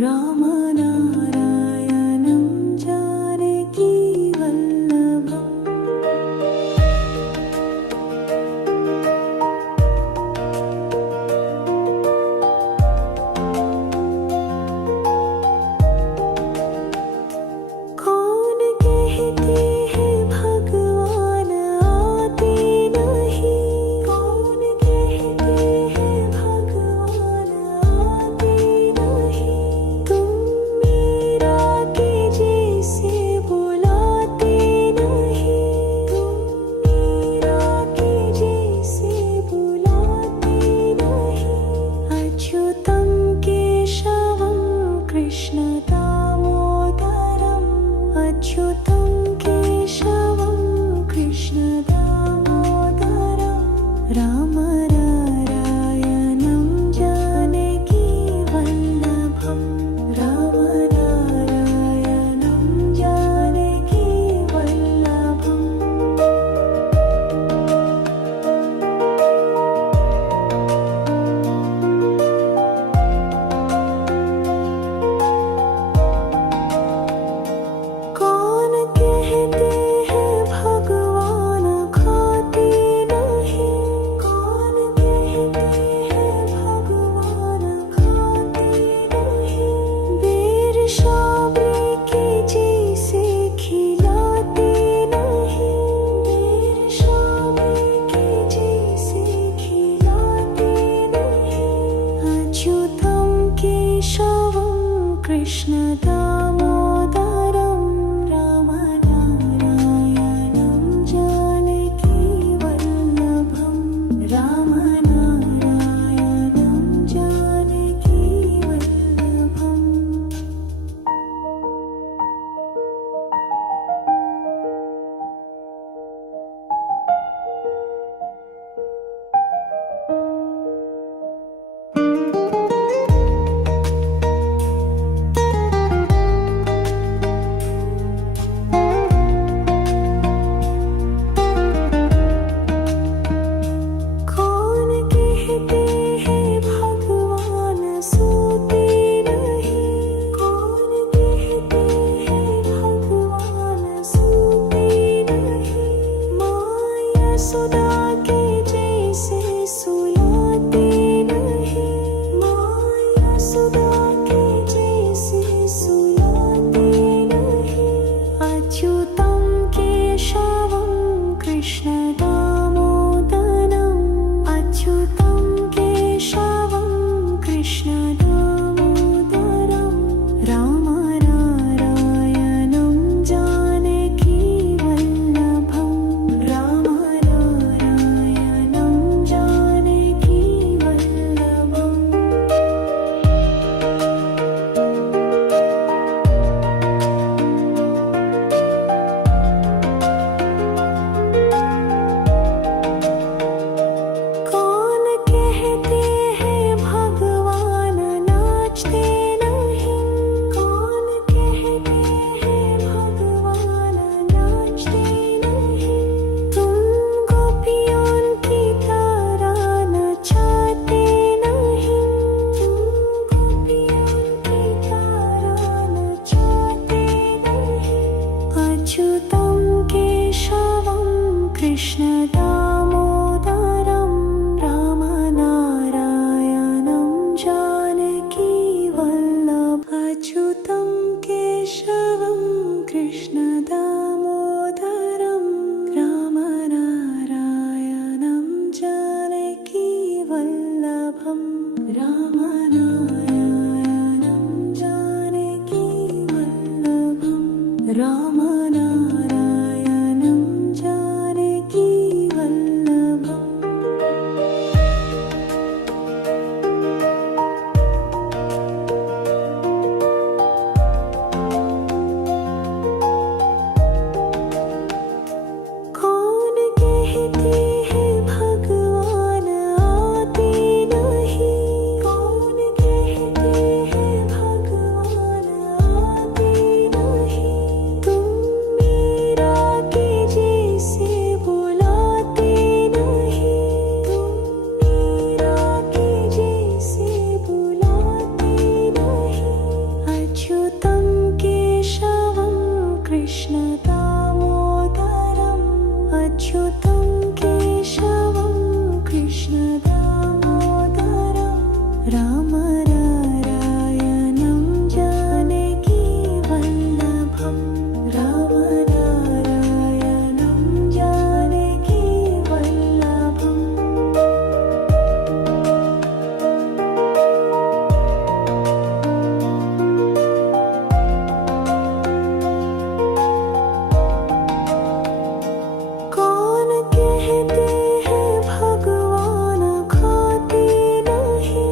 राम नारायणं जानकी वल्लभम्। कौन कहते हैं भगवान आते नहीं, कौन कहते हैं भगवान आते नहीं। तुम मीरा के जैसे बुलाते नहीं, तुम मीरा के जैसे बुलाते नहीं। अच्युतं केशवं कृष्ण दामोदरम्, अच्युतं केशवं कृष्ण दामोदरम्। राम नारायणं जानकी वल्लभम्, राम नारायणं जानकी वल्लभम्। कौन कहते हैं भगवान खाते नहीं, कौन कहते हैं भगवान खाते नहीं। बेर शाबरी के जैसे खिलाते नहीं, बेर शाबरी के जैसे खिलाते नहीं। अच्युतं केशवं कृष्ण दामोदरम्, राम नारायणं जानकी वल्लभम्, राम नारायणं जानकी वल्लभम्। कौन कहते हैं भगवान सोते नहीं, कौन कहते हैं भगवान सोते नहीं। माँ यशोदा के जैसे सुलाते नहीं, माँ यशोदा के जैसे सुलाते नहीं। अच्युतं केशवं कृष्ण दामोदरम्, अच्युतं केशवं कृष्ण दामोदरम्। राम नारायणं जानकी वल्लभम्, राम नारायणं जानकी वल्लभम्। कौन कहते हैं भगवान नाचते नहीं, कौन कहते हैं भगवान नाचते नहीं। तुम गोपियों की तरह नचाते नहीं, तुम गोपियों की तरह नचाते नहीं। अच्युतं केशवं कृष्ण दामोदरम्, राम नारायणं जानकी वल्लभम्। अच्युतं केशवं कृष्ण दामोदरम्, राम नारायणं जानकी वल्लभम्, राम नारायणं जानकी वल्लभम्, राम नारायणं जानकी वल्लभम्। कौन कहते हैं भगवान आते नहीं, राम नारायणं जानकी वल्लभं राम नारायणं जानकी वल्लभम् कौन कहते हैं भगवान खाते नहीं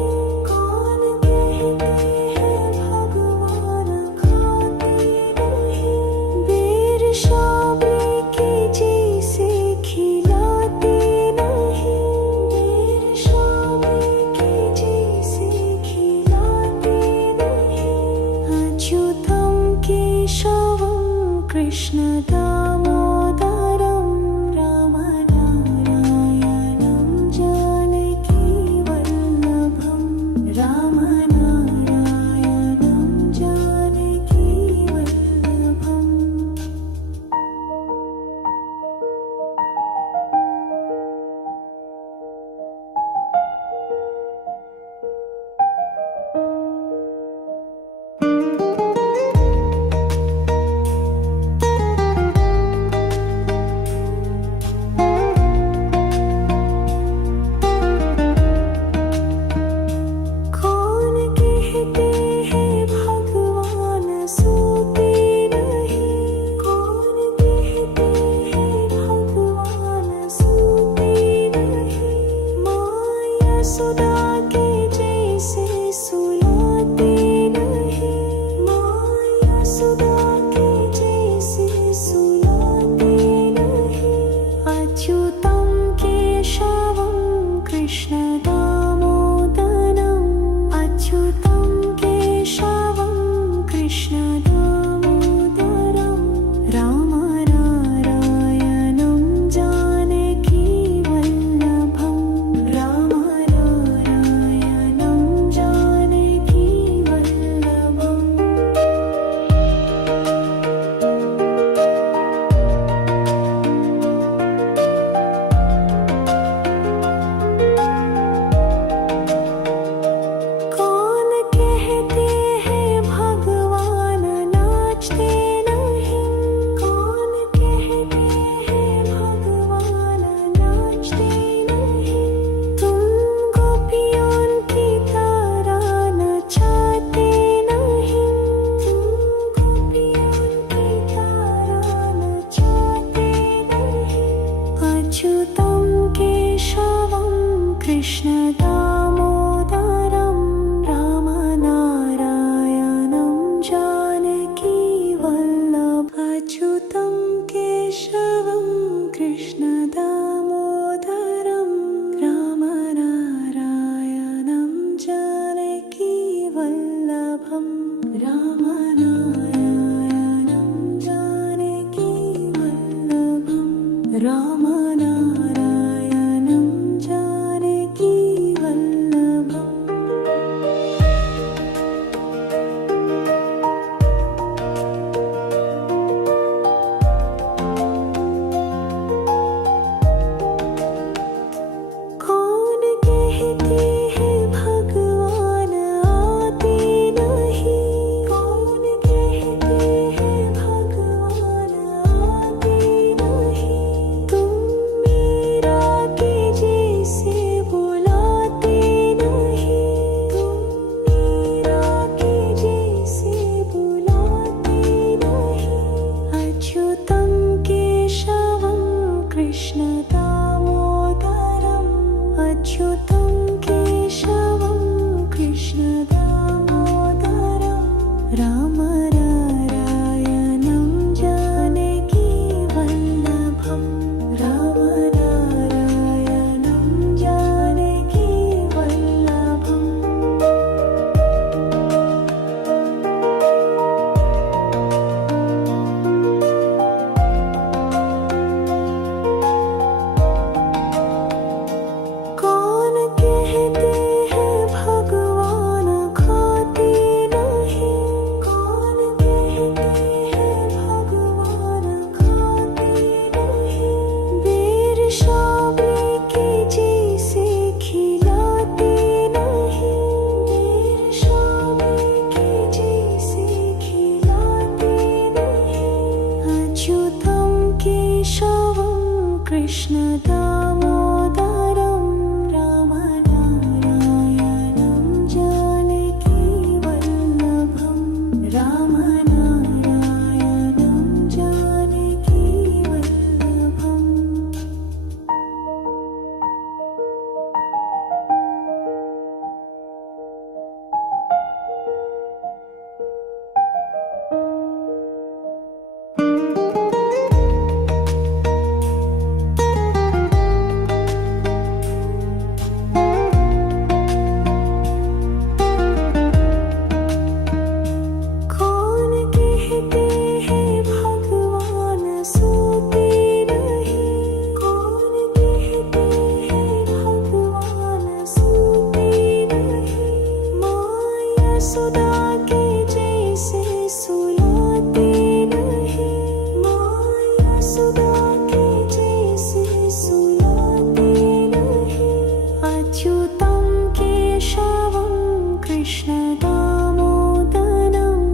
कृष्ण दामोदरम्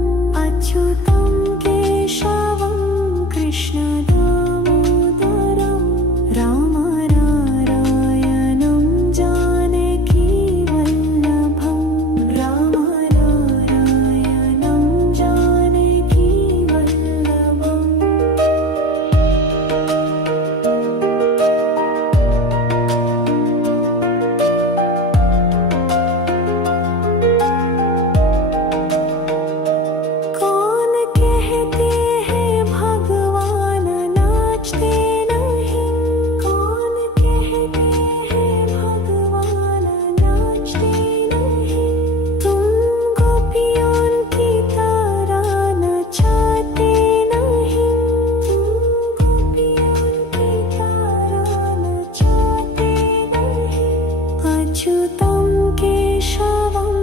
अच्युतं केशवं कृष्ण दामोदरं राम नारायणं जानकी वल्लभं राम नारायणं जानकी वल्लभम् कौन कहते हैं भगवान नाचते नहीं कौन कहते हैं भगवान नाचते नहीं तुम गोपियों की तरह नचाते नहीं तुम गोपियों की तरह नचाते नहीं अच्युतं केशवं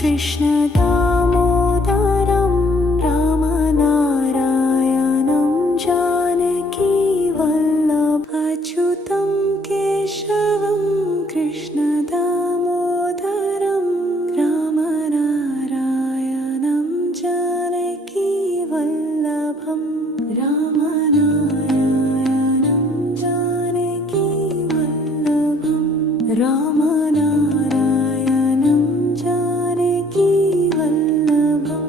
कृष्ण दामोदरं राम नारायणं जानकी वल्लभ अच्युतं केशवं कृष्ण दामोदरं राम नारायणं जानकी वल्लभं राम नारायणं जानकी वल्लभं राम नारायणं जानकी वल्लभम्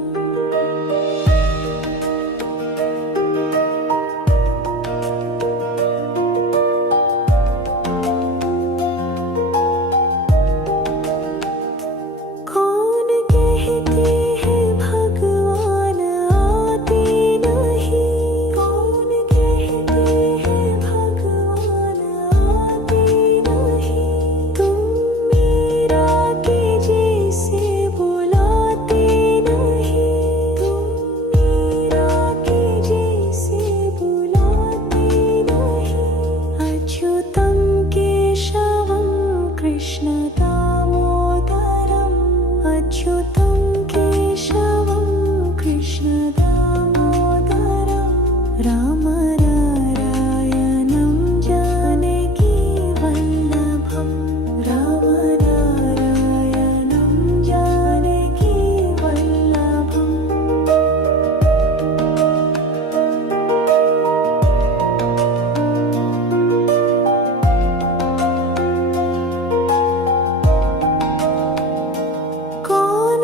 कौन कहते हैं भगवान आते नहीं कौन कहते हैं भगवान आते नहीं तुम मीरा के जैसे बुलाते नहीं तुम मीरा के जैसे बुलाते नहीं अच्युतं केशवं कृष्ण दामोदरम् अच्युतं केशवं कृष्ण दामोदरं राम नारायणं जानकी वल्लभं राम नारायणं जानकी वल्लभम् कौन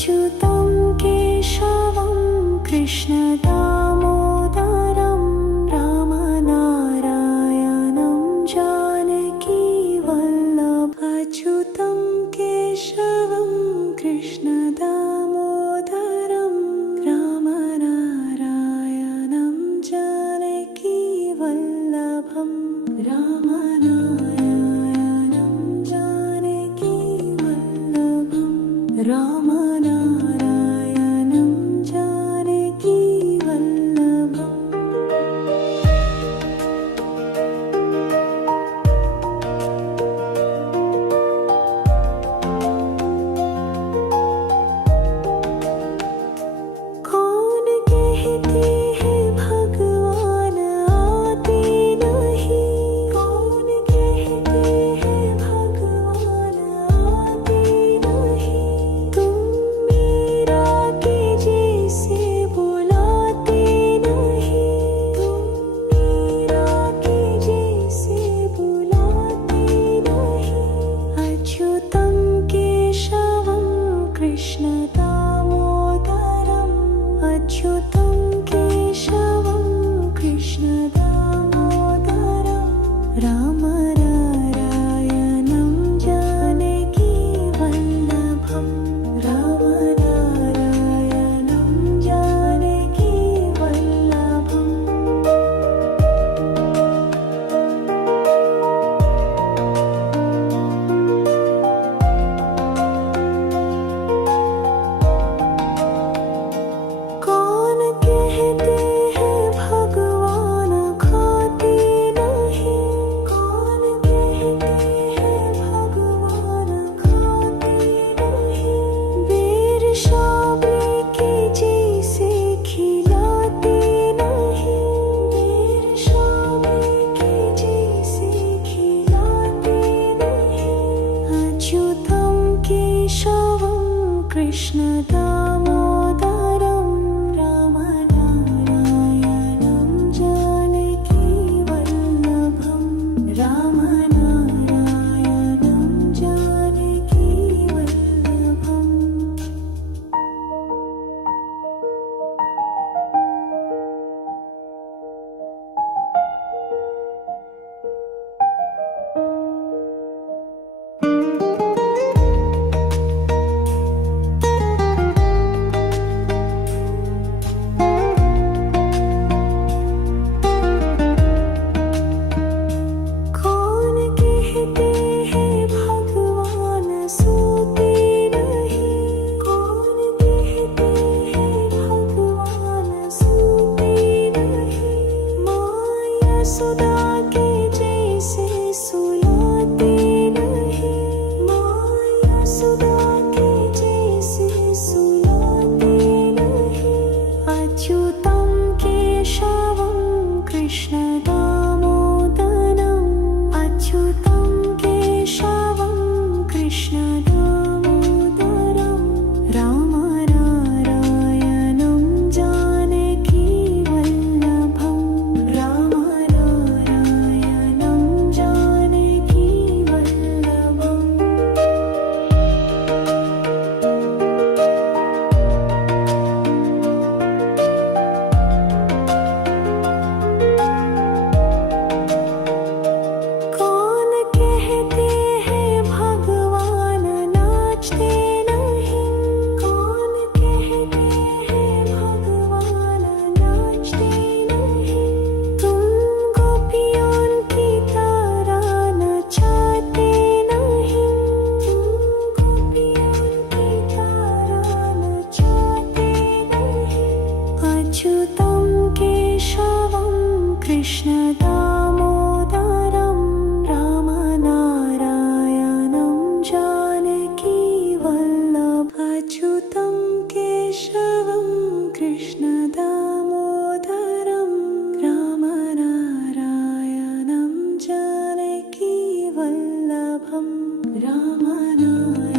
अच्युतं केशवं कृष्णदामोदरं रामनारायणं जानकीवल्लभम् अच्युतं केशवं कृष्णदामोदरं रामनारायणं जानकीवल्लभम् रामनारायणं जानकीवल्लभम् रामनारायणं जानकीवल्लभम् कौन कहते हैं भगवान आते नहीं कौन कहते हैं भगवान आते नहीं तुम मीरा के जैसे बुलाते नहीं तुम मीरा के जैसे बुलाते नहीं अच्युतं केशवं कृष्णदामोदरम् अच्युतं केशवं कृष्णदामोदरं रामनारायणं जानकीवल्लभम् रामनारायणं जानकीवल्लभम् कौन कहते हैं भगवान खाते नहीं कौन कहते हैं भगवान खाते नहीं बेर शाबरी के जैसे खिलाते नहीं बेर शाबरी के जैसे खिलाते नहीं अच्युतं केशवं कृष्णदामोदरं रामनारायणं जानकीवल्लभम् रामनारायणं जानकीवल्लभम् कौन कहते हैं भगवान सोते नहीं कौन कहते हैं भगवान सोते नहीं माया सुदा के जैसे सुलाते नहीं माया सुदा के जैसे सुलाते नहीं अच्युतं केशवं कृष्णदामोदरम् अच्युतं केशवं कृष्णदामोदरं रामनारायणं जानकीवल्लभम् रामनारायणं जानकीवल्लभम् कौन कहते हैं भगवान नाचते नहीं कौन कहते हैं भगवान नाचते नहीं तुम गोपियों की तरह नचाते नहीं तुम गोपियों की तरह नचाते नहीं अच्युतं केशवं कृष्णदामोदरं रामनारायणं जानकीवल्लभम् अच्युतं केशवं कृष्णदामोदरं रामनारायणं जानकीवल्लभम् रामनारायणं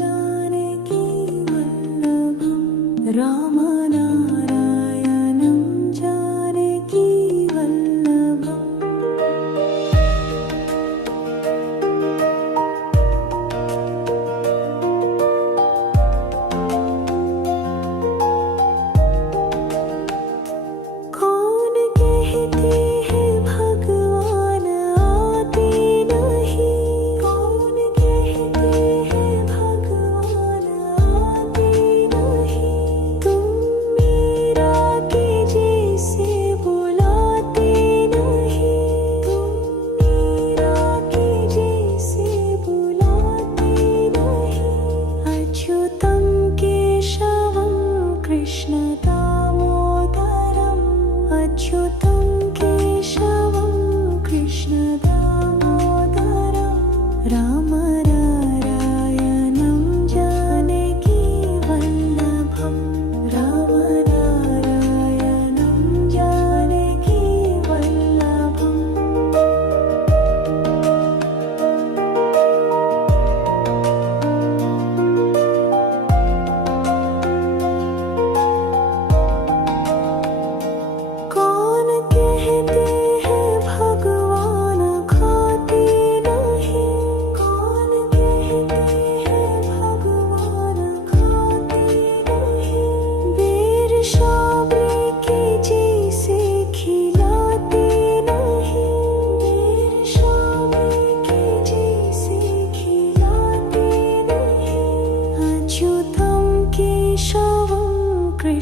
जानकीवल्लभम् रामनारायणं जानकीवल्लभम्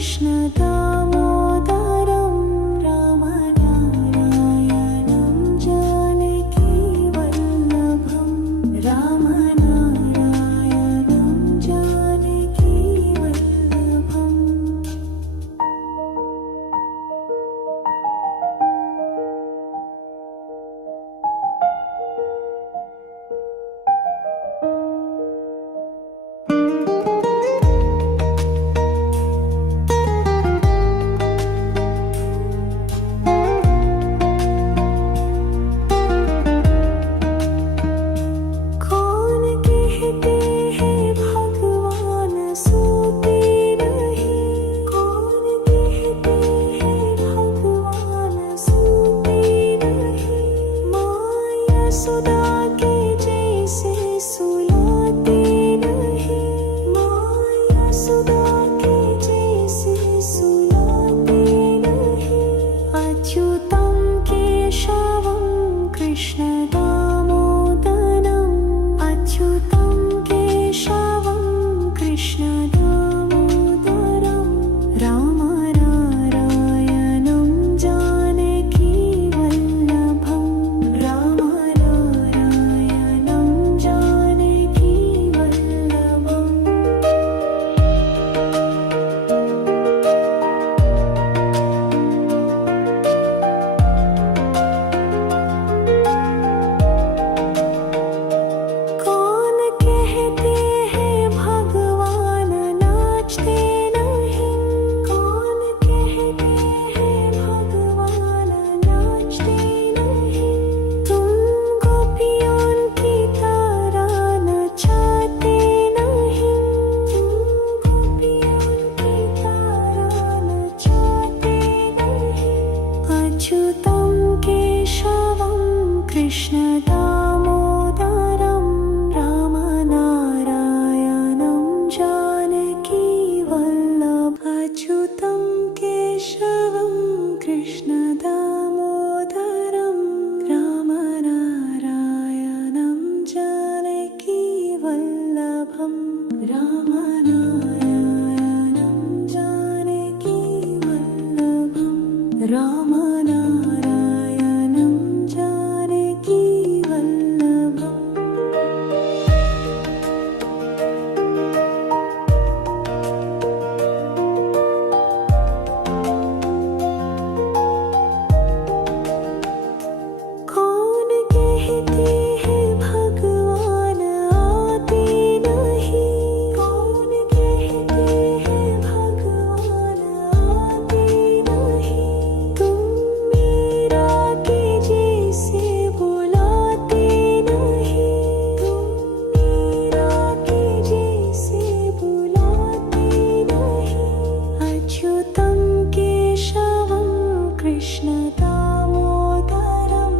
कृष्ण दामोदरं रामनारायणं जानकी वल्लभं रामनारायणं जानकी वल्लभम् कौन कहते हैं भगवान सोते नहीं कौन कहते हैं भगवान सोते नहीं माया सुदा के जैसे सुलाते नहीं माया सुदा के जैसे सुलाते नहीं अच्युतं केशवं कृष्ण दामोदरम् अच्युतं केशवं कृष्ण दामोदरं रामनारायणं जानकी वल्लभं रामनारायणं जानकी वल्लभम् कौन कहते हैं भगवान नाचते नहीं कौन कहते हैं भगवान नाचते नहीं तुम गोपियों की तरह नचाते नहीं तुम गोपियों की तरह नचाते नहीं अच्युतं केशवं कृष्ण दामोदरं रामनारायणं जानकी वल्लभ अच्युतं केशवं कृष्ण दामोदरं रामनारायणं जानकी वल्लभं रामनारायणं जानकी वल्लभं रामनारायणं जानकी वल्लभम् कौन कहते हैं भगवान आते नहीं कौन कहते हैं भगवान आते नहीं तुम मीरा के जैसे बुलाते नहीं तुम मीरा के जैसे बुलाते नहीं अच्युतं केशवं कृष्ण दामोदरम्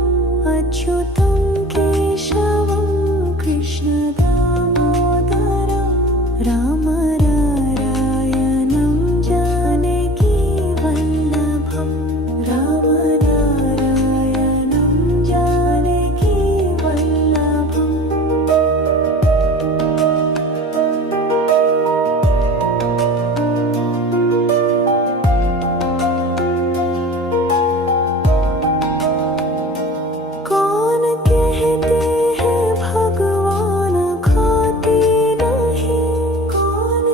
अच्युतं केशवं कृष्ण दामोदरं रामनारायणं जानकी वल्लभं रामनारायणं जानकी वल्लभम् कौन कहते हैं भगवान खाते नहीं कौन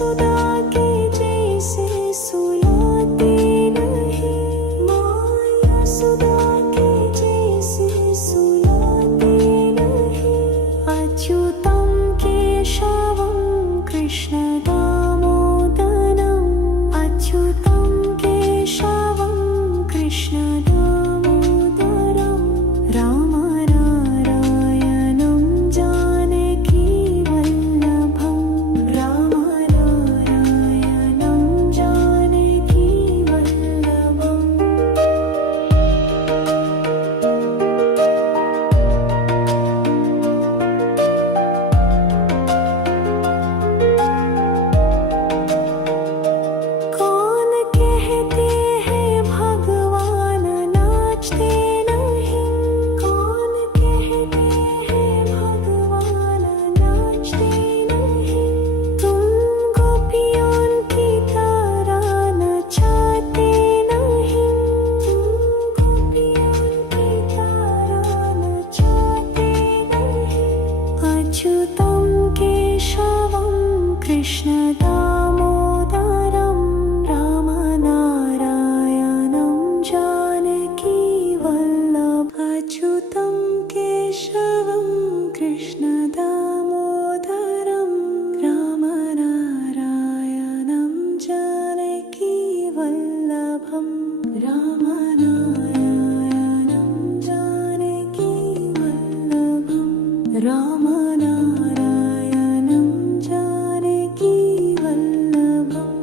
यशोदा के जैसे सुलाते नहीं, माँ यशोदा के जैसे सुलाते नहीं। अच्युतं केशवं कृष्ण दामोदरम्, अच्युतं केशवं कृष्ण दामोदरम्, राम नारायणं जानकी वल्लभं, राम नारायणं जानकी वल्लभम्। कौन कहते हैं भगवान नाचते नहीं, कौन कहते हैं भगवान नाचते नहीं। तुम गोपियों की तरह नचाते नहीं, तुम गोपियों की तरह नचाते नहीं। अच्युतं केशवं कृष्ण दामोदरं, राम नारायणं जानकी वल्लभ। अच्युतं केशवं कृष्ण दामोदरं, राम नारायणं जानकी वल्लभं, राम नारायणं जानकी वल्लभं, राम नारायणं जानकी वल्लभम्।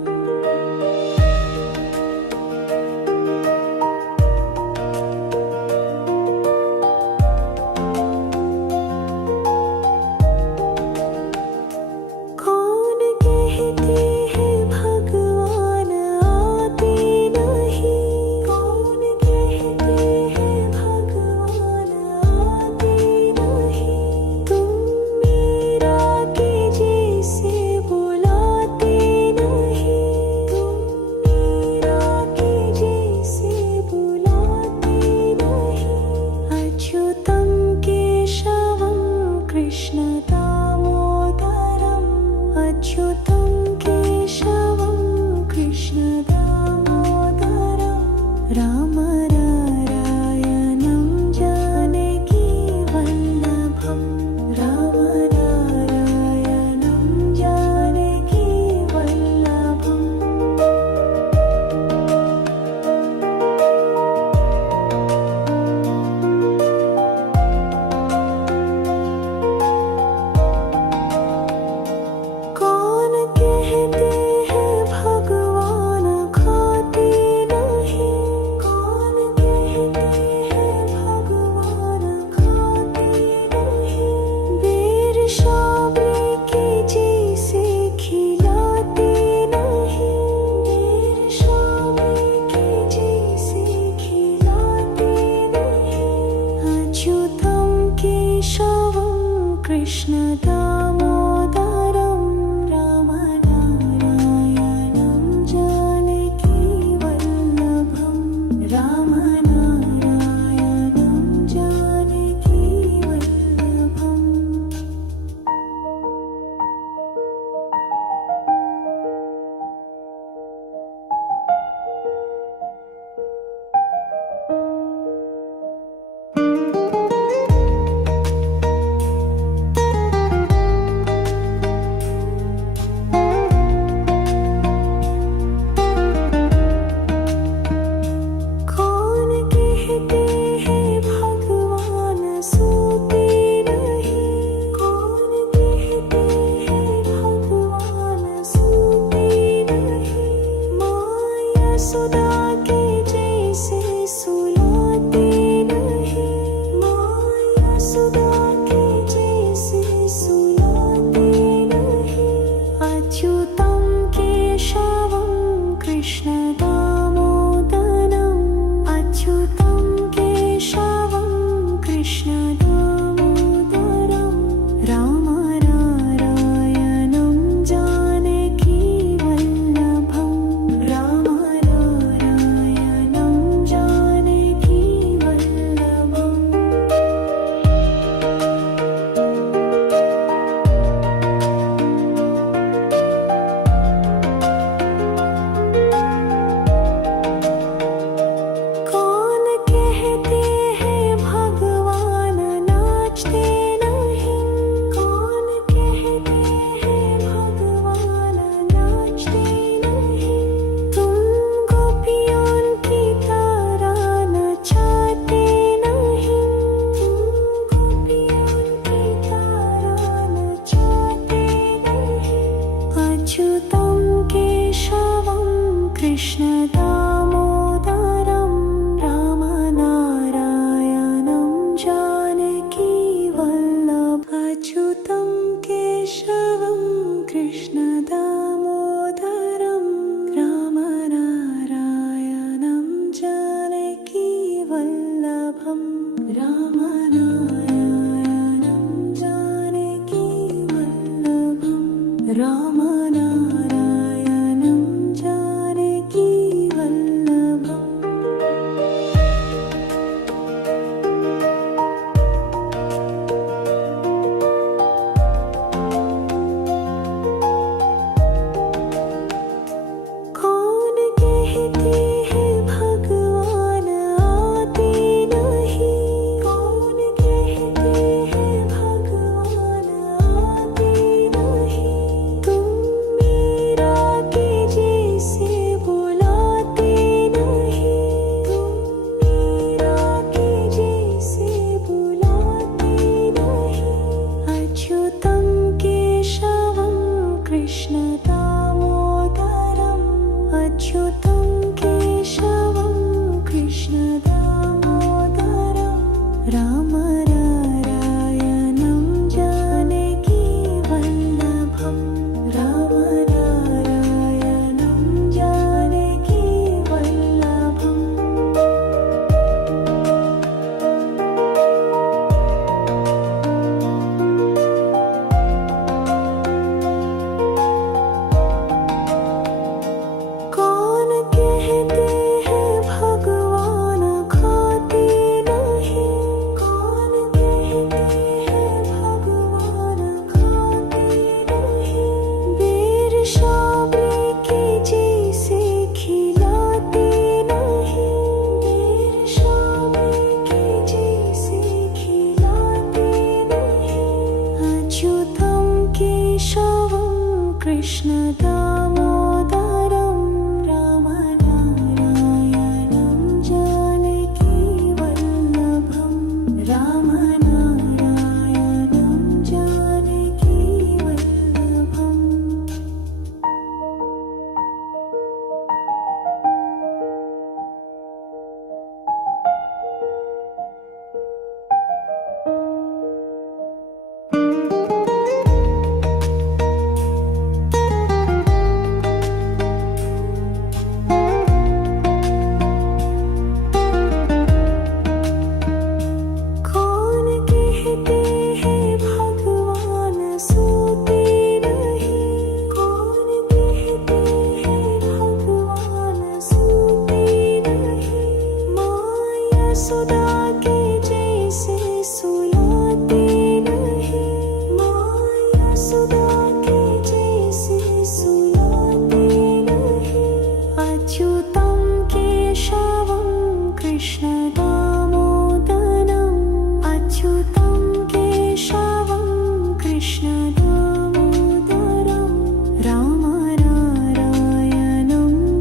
कौन कहते हैं भगवान आते नहीं, कौन कहते हैं भगवान आते नहीं। तुम मीरा के जैसे बुलाते नहीं, तुम मीरा के जैसे बुलाते नहीं। अच्युतं केशवं कृष्ण दामोदरम्, अच्युतं केशवं कृष्ण दामोदरम्, राम नारायणं जानकी वल्लभं, राम नारायणं जानकी वल्लभम्। कौन कृष्ण दामोदरं रामनारायणं जानकी वल्लभ अच्युतं केशवं कृष्ण दामोदरं रामनारायणं जानकी वल्लभं रामनारायणं जानकी वल्लभं रामनारायणं जानकी वल्लभम् कौन कहते हैं भगवान आते नहीं कौन कहते हैं भगवान आते नहीं तुम मीरा के जैसे बुलाते नहीं तुम मीरा के जैसे बुलाते नहीं अच्युतं केशवं कृष्ण दामोदरम् अच्युतं केशवं कृष्ण दामोदरं रामनारायणं जानकी वल्लभं रामनारायणं जानकी वल्लभम् कौन कहते हैं भगवान खाते नहीं कौन कहते हैं भगवान खाते नहीं बेर शाबरी के जैसे खिलाते नहीं बेर शाबरी के जैसे खिलाते नहीं अच्युतं केशवं कृष्ण दामोदरं रामनारायणं जानकी वल्लभं रामनारायणं जानकी वल्लभम् कौन कहते हैं भगवान सोते नहीं कौन कहते हैं भगवान सोते नहीं माया सुदा के जैसे सुलाते नहीं माया सुदा के जैसे सुलाते नहीं अच्युतं केशवं कृष्ण दामोदरम् अच्युतं केशवं कृष्ण दामोदरं रामनारायणं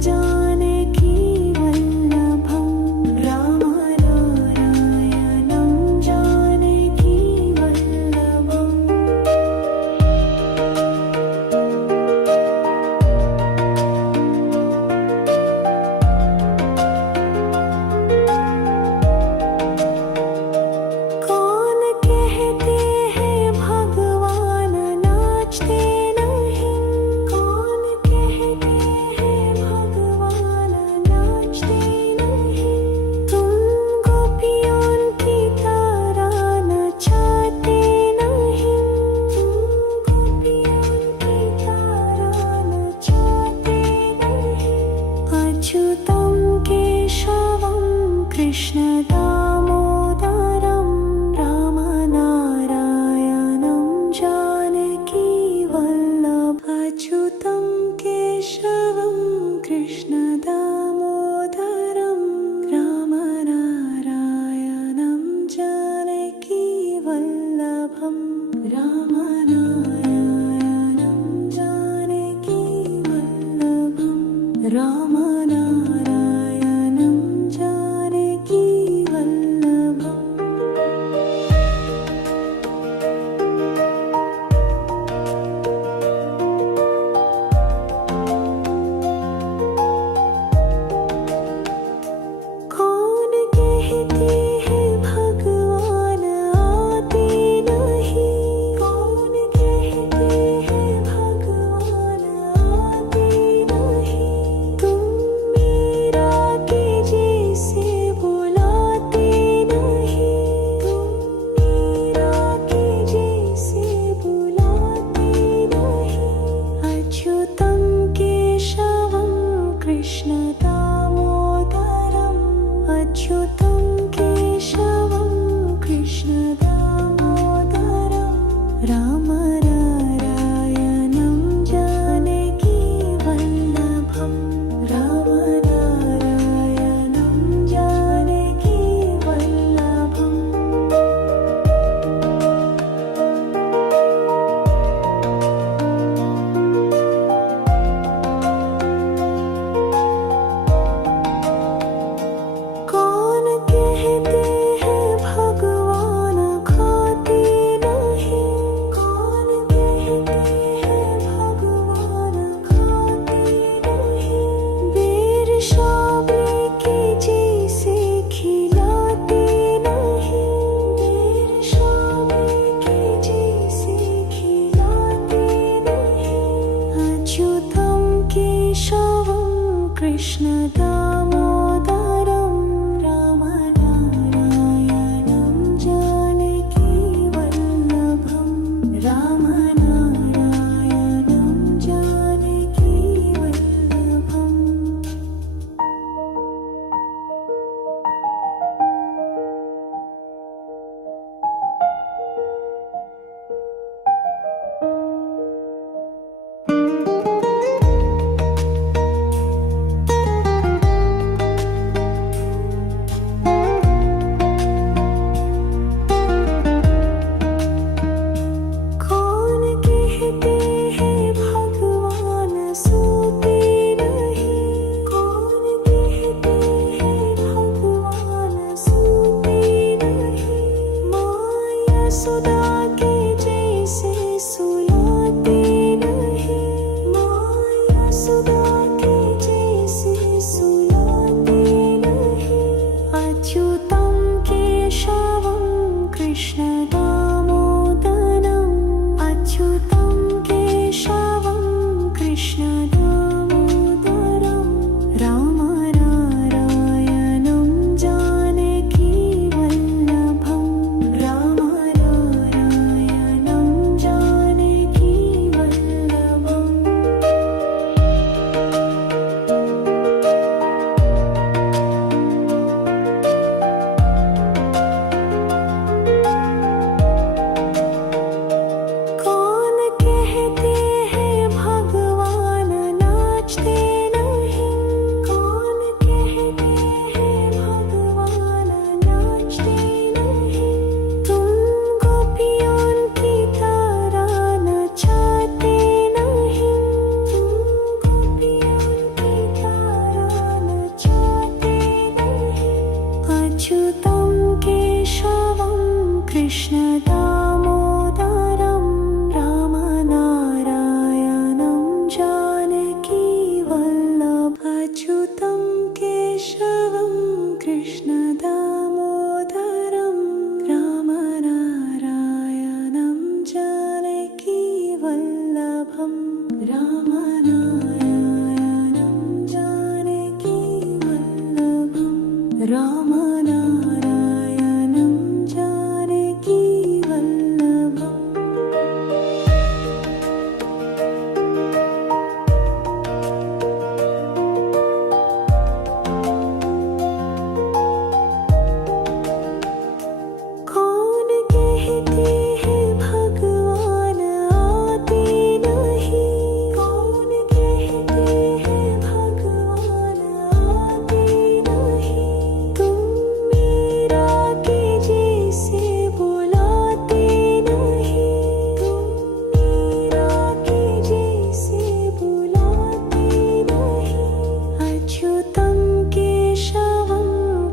जानकी वल्लभं रामनारायणं जानकी वल्लभम् कौन कहते हैं भगवान नाचते नहीं कौन कहते हैं भगवान नाचते नहीं तुम गोपियों की तरह नचाते नहीं तुम गोपियों की तरह नचाते नहीं अच्युतं केशवं कृष्ण दामोदरं रामनारायणं जानकी वल्लभ अच्युतं केशवं कृष्ण दामोदरं रामनारायणं जानकी वल्लभं रामनारायणं जानकी वल्लभं रामनारायणं जानकी वल्लभम् कृष्ण दामोदरं राम नारायणं जानकी वल्लभं राम नारायणं जानकी वल्लभम् सुधा के जैसे सुलाते नहीं माया सुधा के जैसे सुलाते नहीं अच्युतं केशवं कृष्ण दामोदरम् अच्युतं केशवं कृष्ण दामोदरं राम नारायणं जानकी वल्लभं राम अच्युतं केशवं कृष्ण दामोदरं राम नारायणं जानकी वल्लभम् अच्युतं केशवं कृष्ण दामोदरं राम नारायणं जानकी वल्लभम् राम नारायणं जानकी वल्लभम् राम नारायणं जानकी वल्लभम् कौन कहते हैं भगवान आते नहीं कौन कहते हैं भगवान आते नहीं तुम मीरा के जैसे बुलाते नहीं तुम मीरा के जैसे बुलाते नहीं अच्युतं केशवं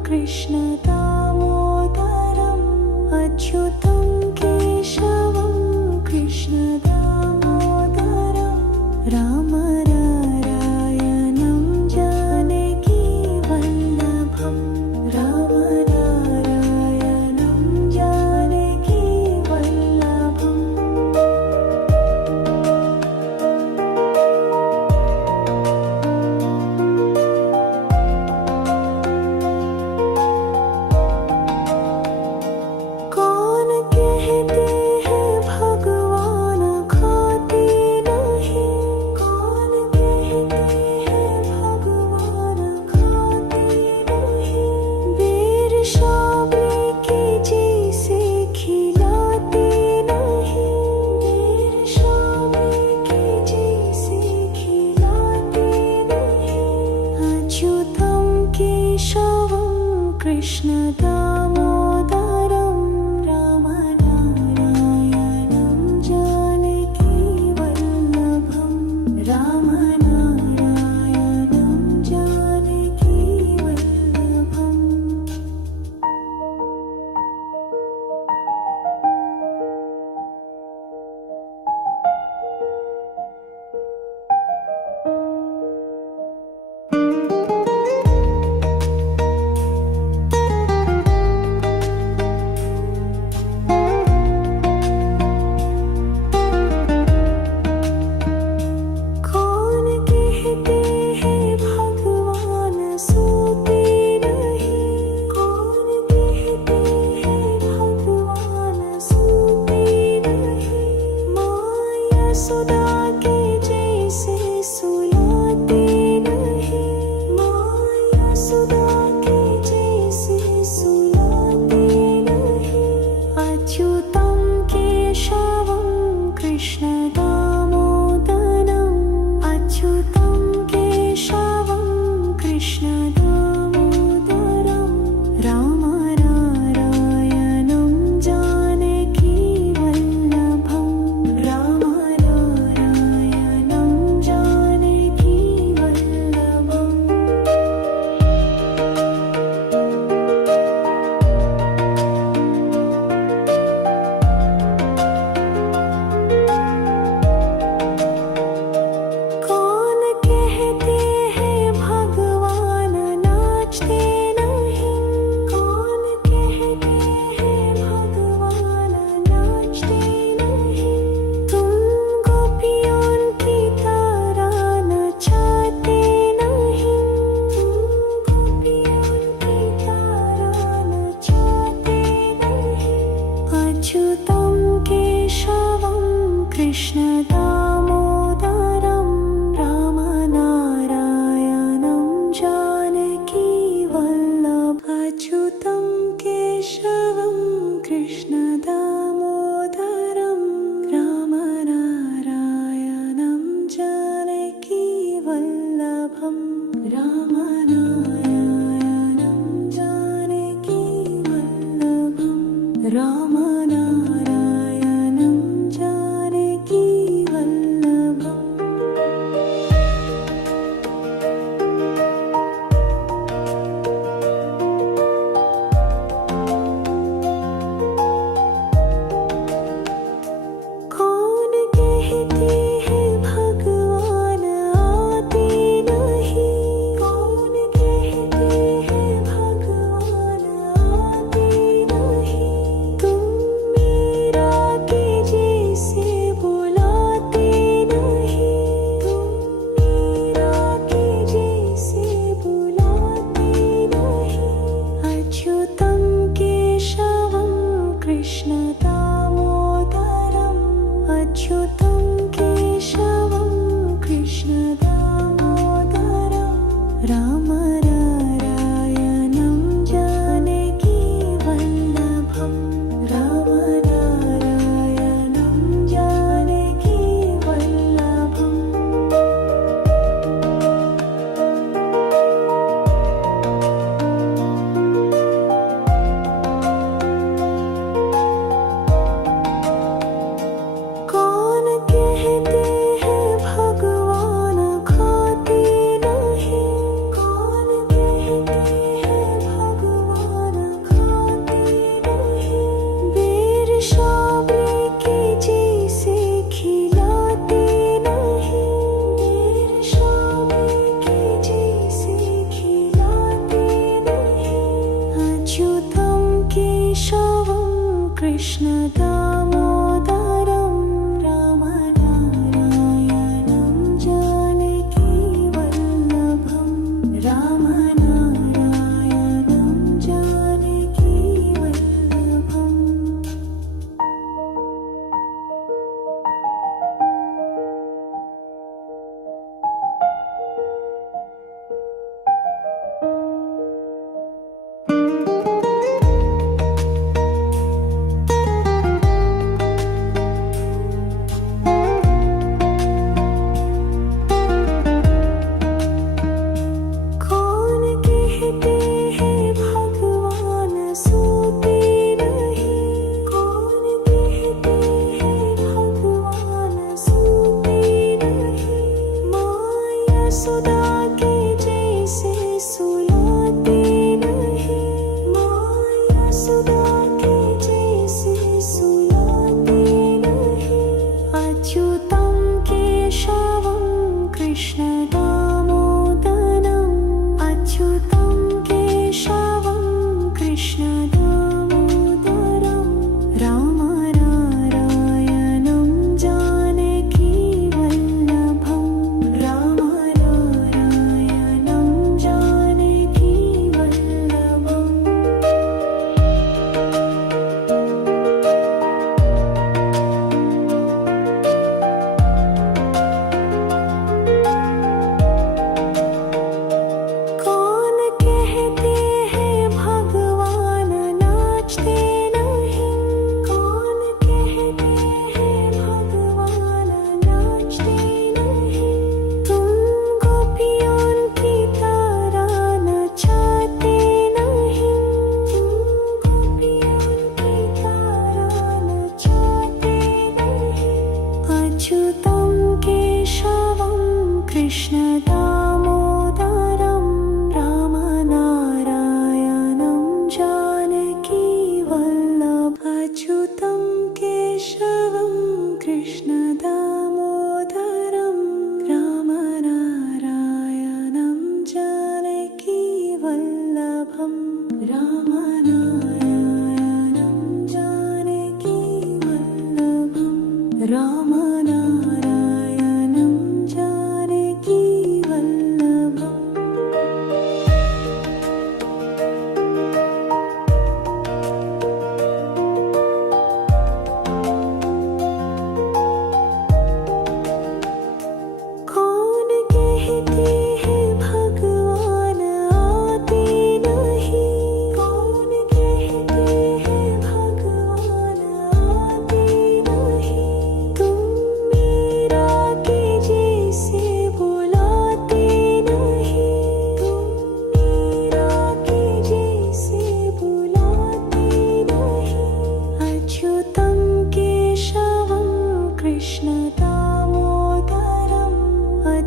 कृष्ण दामोदरम् अच्युतं केशवं कृष्ण दामोदरं राम नारायणं जानकी वल्लभं राम नारायणं जानकी वल्लभम् कौन कहते हैं भगवान खाते नहीं रामनारायणं जानकी वल्लभं रामनारायणं जानकी वल्लभम् कौन कहते हैं भगवान आते नहीं कौन कहते हैं भगवान आते नहीं तुम मीरा के जैसे बुलाते नहीं तुम मीरा के जैसे बुलाते नहीं अच्युतं केशवं कृष्ण दामोदरम् अच्युतं केशवं कृष्ण दामोदरं रामनारायणं जानकी वल्लभं रामनारायणं जानकी वल्लभम् कौन कहते हैं भगवान खाते नहीं कौन कहते हैं भगवान खाते नहीं बेर शाबरी के जैसे खिलाते नहीं बेर शाबरी के जैसे खिलाते नहीं अच्युतं केशवं कृष्ण दामोदरं रामनारायणं जानकी वल्लभं रामनारायणं जानकी वल्लभम् कौन कहते हैं भगवान सोते नहीं कौन कहते हैं भगवान सोते नहीं माँ यशोदा के जैसे सुलाते नहीं माँ यशोदा के जैसे सुलाते नहीं अच्युतं केशवं कृष्ण दामोदरम् अच्युतं केशवं कृष्ण दामोदरं रामनारायणं जानकी वल्लभं रामनारायणं जानकी वल्लभम् कौन कहते हैं भगवान नाचते नहीं कौन कहते हैं भगवान नाचते नहीं तुम गोपियों की तरह नचाते नहीं तुम गोपियों की तरह नचाते नहीं अच्युतं केशवं कृष्ण दामोदरं रामनारायणं जानकी वल्लभ अच्युतं केशवं कृष्ण दामोदरं रामनारायणं जानकी वल्लभं रामनारायणं जानकी वल्लभं रामनारायणं जानकी वल्लभम्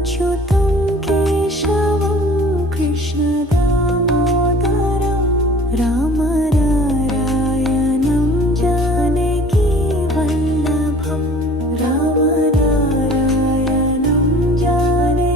अच्युतं केशवं कृष्णदामोदरं रामनारायणं जानकीवल्लभं रामनारायणं जानकीवल्लभम्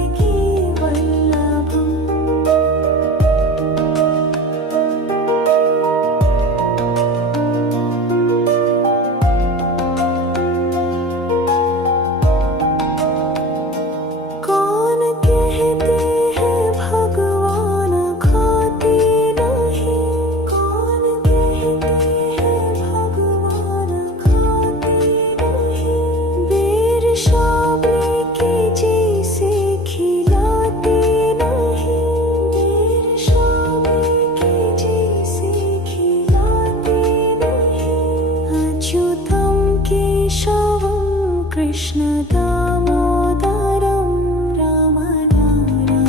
कौन कहते हैं भगवान खाते नहीं कौन कहते हैं भगवान खाते नहीं बेर शाबली के जैसे खिलाते नहीं बेर शाबली के जैसे खिलाते नहीं अच्युतं केशवं कृष्णदामोदरं रामनारायणं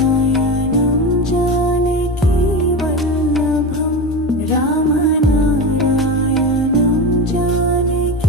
जानकीवल्लभं रामनारायणं जानकीवल्लभम्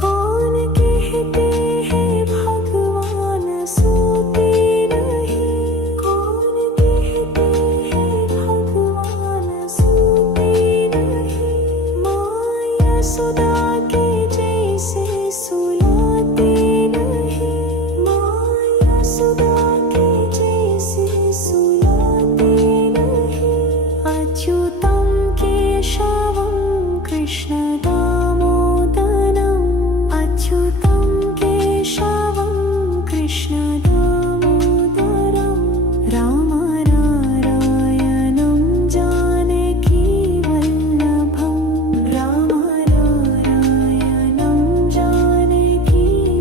कौन कहते हैं भगवान सोते नहीं कौन कहते हैं भगवान सोते नहीं माँ यशोदा के जैसे सुलाते नहीं माँ यशोदा के जैसे सुलाते नहीं अच्युतं केशवं कृष्णदामोदरम् अच्युतं केशवं कृष्णदामोदरं रामनारायणं जानकीवल्लभं रामनारायणं जानकीवल्लभम्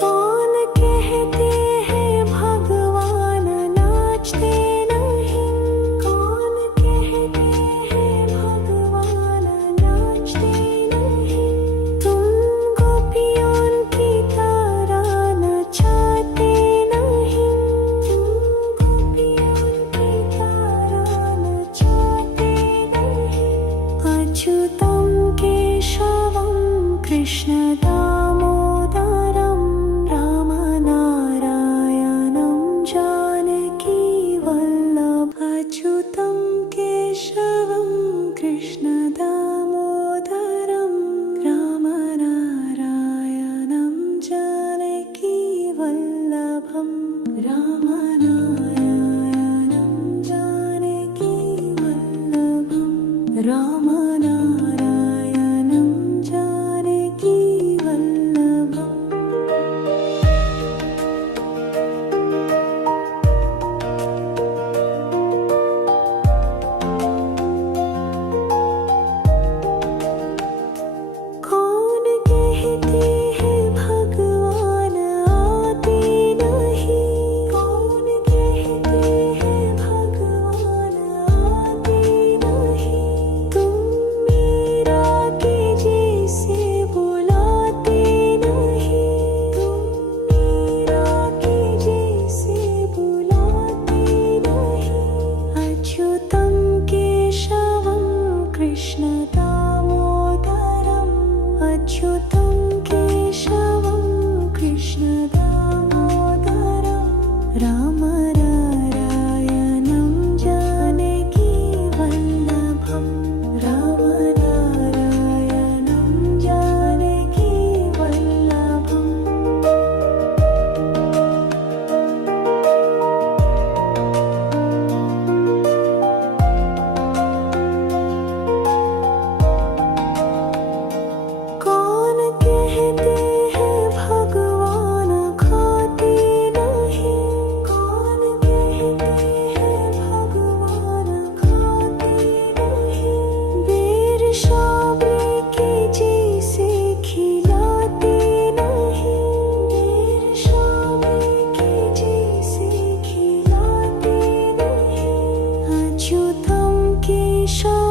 कौन कहते हैं भगवान नाचते नहीं कौन कहते हैं भगवान नाचते नहीं तुम गोपियों की तरह नचाते नहीं तुम गोपियों की तरह नचाते नहीं अच्युतं केशवं कृष्णदामोदरं रामनारायणं जानकीवल्लभम् अच्युतं केशवं कृष्णदामोदरं रामनारायणं जानकीवल्लभम् रामनारायणं जानकीवल्लभम् रामनारायणं जानकीवल्लभम् कौन कहते हैं भगवान आते नहीं कौन कहते हैं भगवान आते नहीं तुम मीरा के जैसे बुलाते नहीं तुम मीरा के जैसे बुलाते नहीं अच्युतं केशवं कृष्णदामोदरम् अच्युतं केशवं कृष्णदामोदरं रामनारायणं जानकीवल्लभं रामनारायणं जानकीवल्लभम्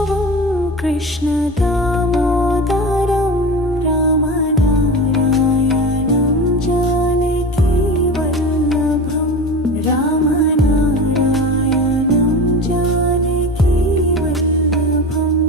केशवं कृष्ण दामोदरं रामनारायणं जानकी वल्लभं रामनारायणं जानकी वल्लभम्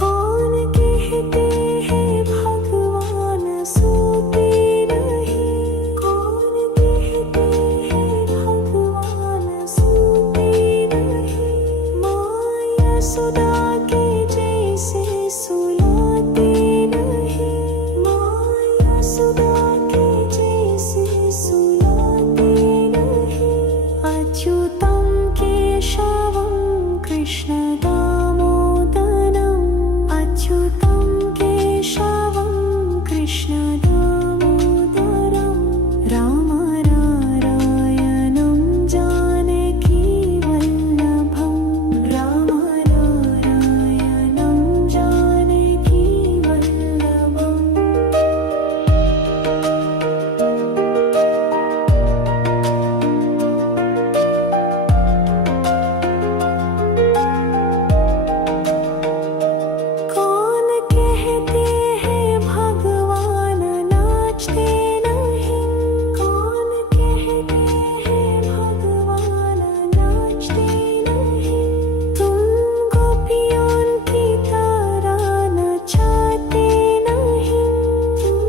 कौन कहते हैं भगवान सोते नहीं कौन कहते हैं भगवान सोते नहीं माया सुदा के जैसे सुलाते नहीं माया सुदा के जैसे सुलाते नहीं अच्युतं केशवं कृष्ण दामोदरम् अच्युतं केशवं कृष्ण दामोदरं रामनारायणं जानकी वल्लभं रामनारायणं जानकी वल्लभम् कौन कहते हैं भगवान नाचते नहीं कौन कहते हैं भगवान नाचते नहीं तुम गोपियों की तरह नचाते नहीं तुम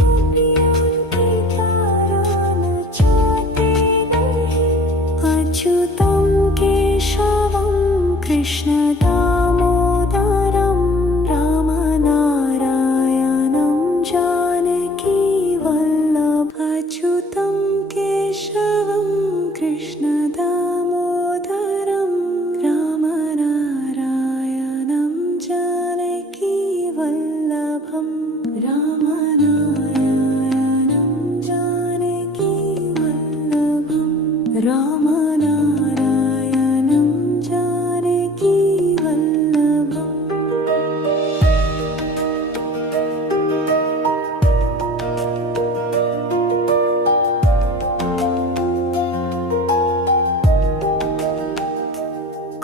गोपियों की तरह नचाते नहीं अच्युतं केशवं कृष्ण दामोदरं रामनारायणं जानकी वल्लभ अच्युतं केशवं कृष्ण दामोदरं रामनारायणं जानकी वल्लभं रामनारायणं जानकी वल्लभं रामनारायणं जानकी वल्लभम्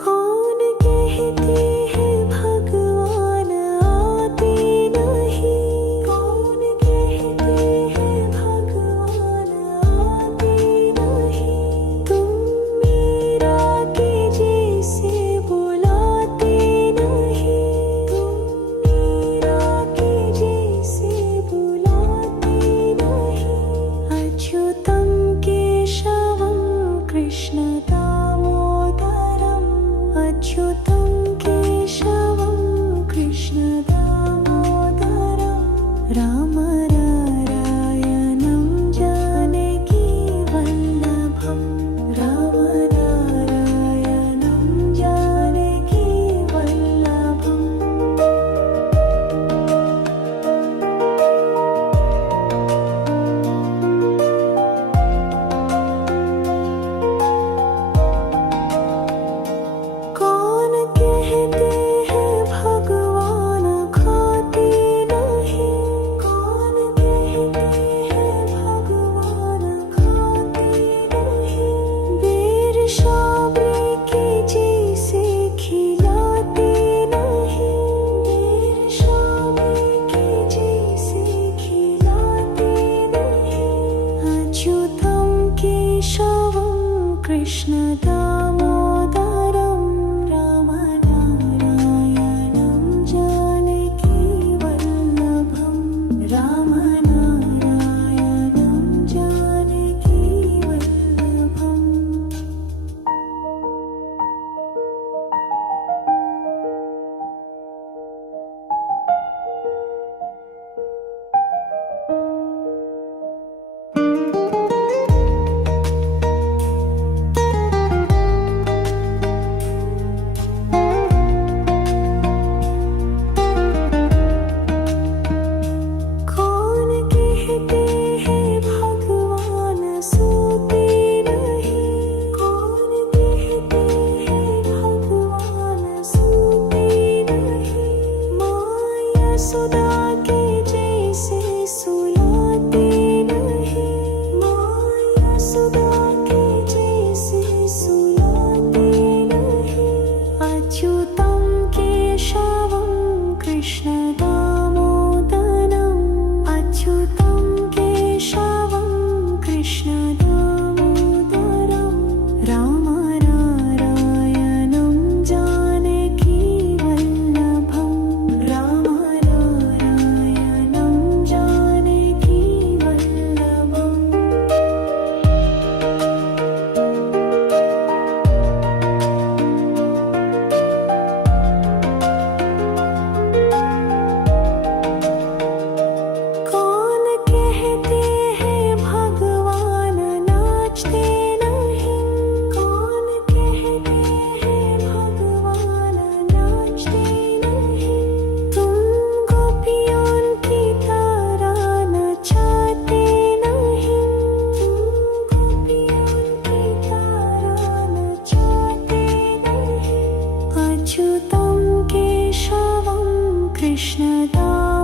कौन कहते हैं भगवान आते नहीं कौन कहते हैं भगवान आते नहीं तुम मीरा के जैसे बुलाते नहीं तुम मीरा के जैसे बुलाते नहीं अच्युतं केशवं कृष्ण दामोदरम् अच्युतं केशवं कृष्ण दामोदरं रामनारायणं जानकी वल्लभं रामनारायणं जानकी वल्लभम् कौन कहते हैं भगवान खाते नहीं कौन कहते हैं भगवान खाते नहीं बेर शाबरी के जैसे खिलाते नहीं बेर शाबरी के जैसे खिलाते नहीं अच्युतं केशवं कृष्ण दामोदरं रामनारायणं जानकी वल्लभं रामनारायणं जानकी वल्लभम् अच्युतं केशवं कृष्णदामोदरं